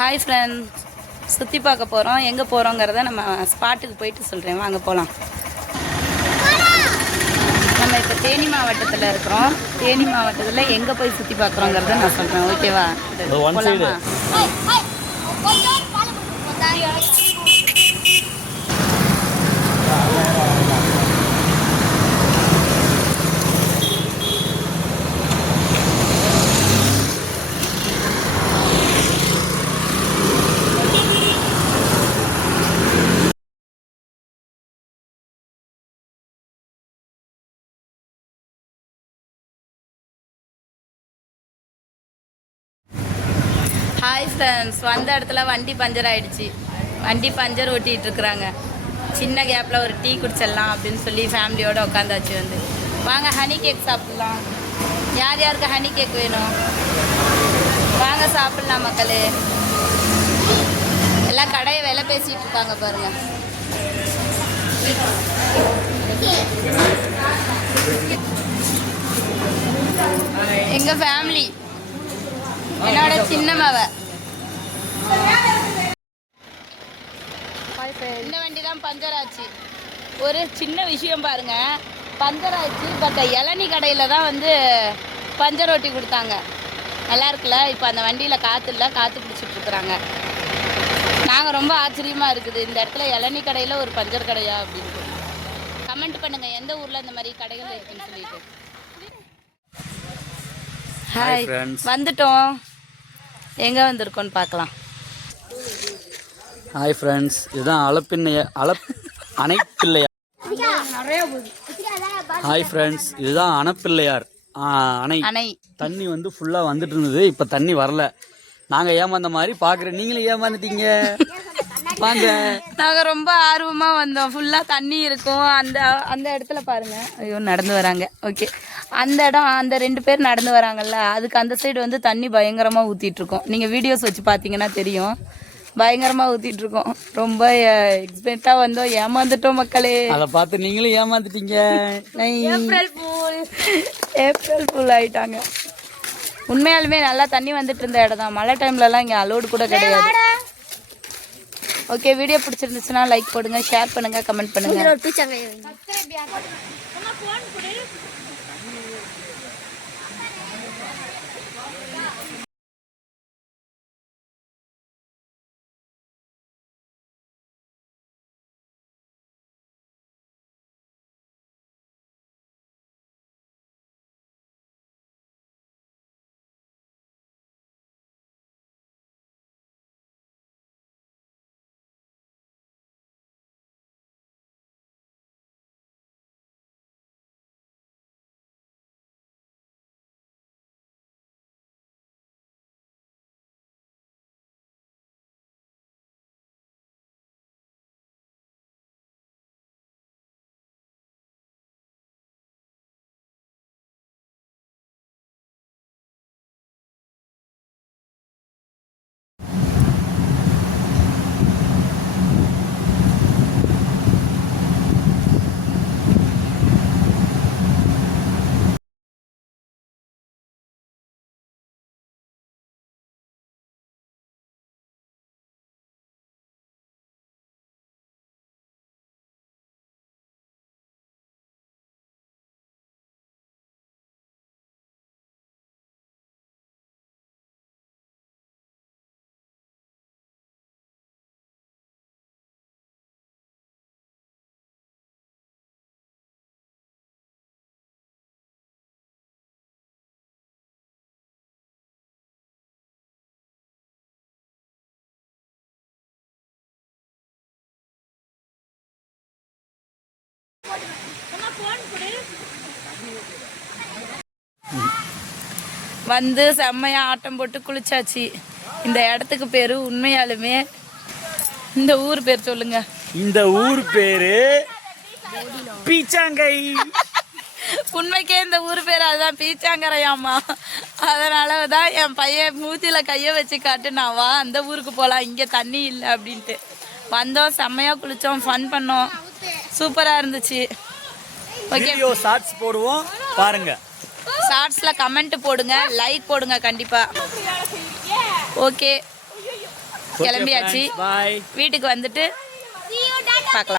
Hi friends, சுற்றி பார்க்க போகிறோம். எங்கே போகிறோங்கிறத நம்ம ஸ்பாட்டுக்கு போயிட்டு சொல்கிறேன், வாங்க போகலாம். நம்ம இப்போ தேனி மாவட்டத்தில் இருக்கிறோம். தேனி மாவட்டத்தில் எங்கே போய் சுற்றி பார்க்குறோங்கிறத நான் சொல்கிறேன், ஓகேவா? போகலாமா? ஹாய் ஃப்ரெண்ட்ஸ், வந்த இடத்துல வண்டி பஞ்சர் ஆகிடுச்சு. வண்டி பஞ்சர் ஓட்டிகிட்டு இருக்கிறாங்க. சின்ன கேப்பில் ஒரு டீ குடிச்சிடலாம் அப்படின்னு சொல்லி ஃபேமிலியோடு உட்காந்தாச்சு. வந்து வாங்க ஹனி கேக் சாப்பிட்லாம். யார் யாருக்கு ஹனி கேக் வேணும் வாங்க சாப்பிட்லாம் மக்களே. எல்லாம் கடையை விலை பேசிகிட்டு இருக்காங்க பாருங்கள். எங்கள் ஃபேமிலி, என்னோட சின்னமாவ. இந்த வண்டி தான் பஞ்சர் ஆச்சு. ஒரு சின்ன விஷயம் பாருங்க, பஞ்சர் ஆச்சு. பட் இளநீ கடையில் தான் வந்து பஞ்சர் ஓட்டி கொடுத்தாங்க. நல்லா இருக்குல்ல. இப்போ அந்த வண்டியில் காற்று இல்லை, காற்று பிடிச்சிட்டு இருக்கிறாங்க. நாங்கள் ரொம்ப ஆச்சரியமாக இருக்குது, இந்த இடத்துல இளநீ கடையில் ஒரு பஞ்சர் கடையா அப்படின்ட்டு. கமெண்ட் பண்ணுங்கள் எந்த ஊரில் இந்த மாதிரி கடைகள் இருக்குன்னு சொல்லிட்டு. ஹாய், வந்துட்டோம். எங்கே வந்திருக்கோன்னு பார்க்கலாம். ஹாய் ஃப்ரெண்ட்ஸ், இதுதான் அணைப்பிள்ளையார். ஹாய் ஃப்ரெண்ட்ஸ், இதுதான் அணைப்பிள்ளையார் அணை. தண்ணி வந்து ஃபுல்லாக வந்துட்டு இருந்தது, இப்போ தண்ணி வரல. நாங்கள் ஏமாந்த மாதிரி பார்க்குறேன், நீங்களும் ஏமாந்துட்டீங்க. வாங்க. நாங்கள் ரொம்ப ஆர்வமாக வந்தோம். ஃபுல்லாக தண்ணி இருக்கும். அந்த இடத்துல பாருங்கள். ஐயோ, நடந்து வராங்க. ஓகே, அந்த இடம், அந்த 2 பேர் நடந்து வராங்கல்ல, அதுக்கு அந்த சைடு வந்து தண்ணி பயங்கரமாக ஊற்றிட்டுருக்கோம். நீங்கள் வீடியோஸ் வச்சு பார்த்தீங்கன்னா தெரியும், பயங்கரமாக ஊற்றிட்டுருக்கோம். ரொம்ப எக்ஸ்பெக்டாக வந்தோம், ஏமாந்துட்டோம் மக்களே. அதை பார்த்து நீங்களும் ஏமாந்துட்டீங்க. ஏப்ரல் ஃபுல் ஆகிட்டாங்க. உண்மையாலுமே நல்லா தண்ணி வந்துட்டு இருந்த இடம் தான். மழை டைம்லலாம் இங்கே அலோடு கூட கிடையாது. ஓகே, வீடியோ பிடிச்சிருந்துச்சுன்னா லைக் போடுங்க, ஷேர் பண்ணுங்கள், கமெண்ட் பண்ணுங்கள். வந்து செம்மையா ஆட்டம் போட்டு குளிச்சாச்சு. இந்த இடத்துக்கு பேரு உண்மையாலுமே, இந்த ஊர் பேர் சொல்லுங்க. இந்த ஊர் பேரு பீச்சாங்கை. உண்மைக்கே இந்த ஊர் பேர் அதுதான், பீச்சாங்கரையாமா. அதனால தான் என் பையன் மூச்சில கையை வச்சு காட்டுனாவா அந்த ஊருக்கு போகலாம், இங்கே தண்ணி இல்லை அப்படின்ட்டு வந்தோம். செம்மையாக குளித்தோம், ஃபன் பண்ணோம், சூப்பராக இருந்துச்சு. ஓகே, ஷார்ட்ஸ் போடுவோம் பாருங்க. ஷார்ட்ஸில் கமெண்ட் போடுங்க, லைக் போடுங்க கண்டிப்பாக. ஓகே, கிளம்பியாச்சு. பாய். வீட்டுக்கு வந்துட்டு பார்க்கலாம்.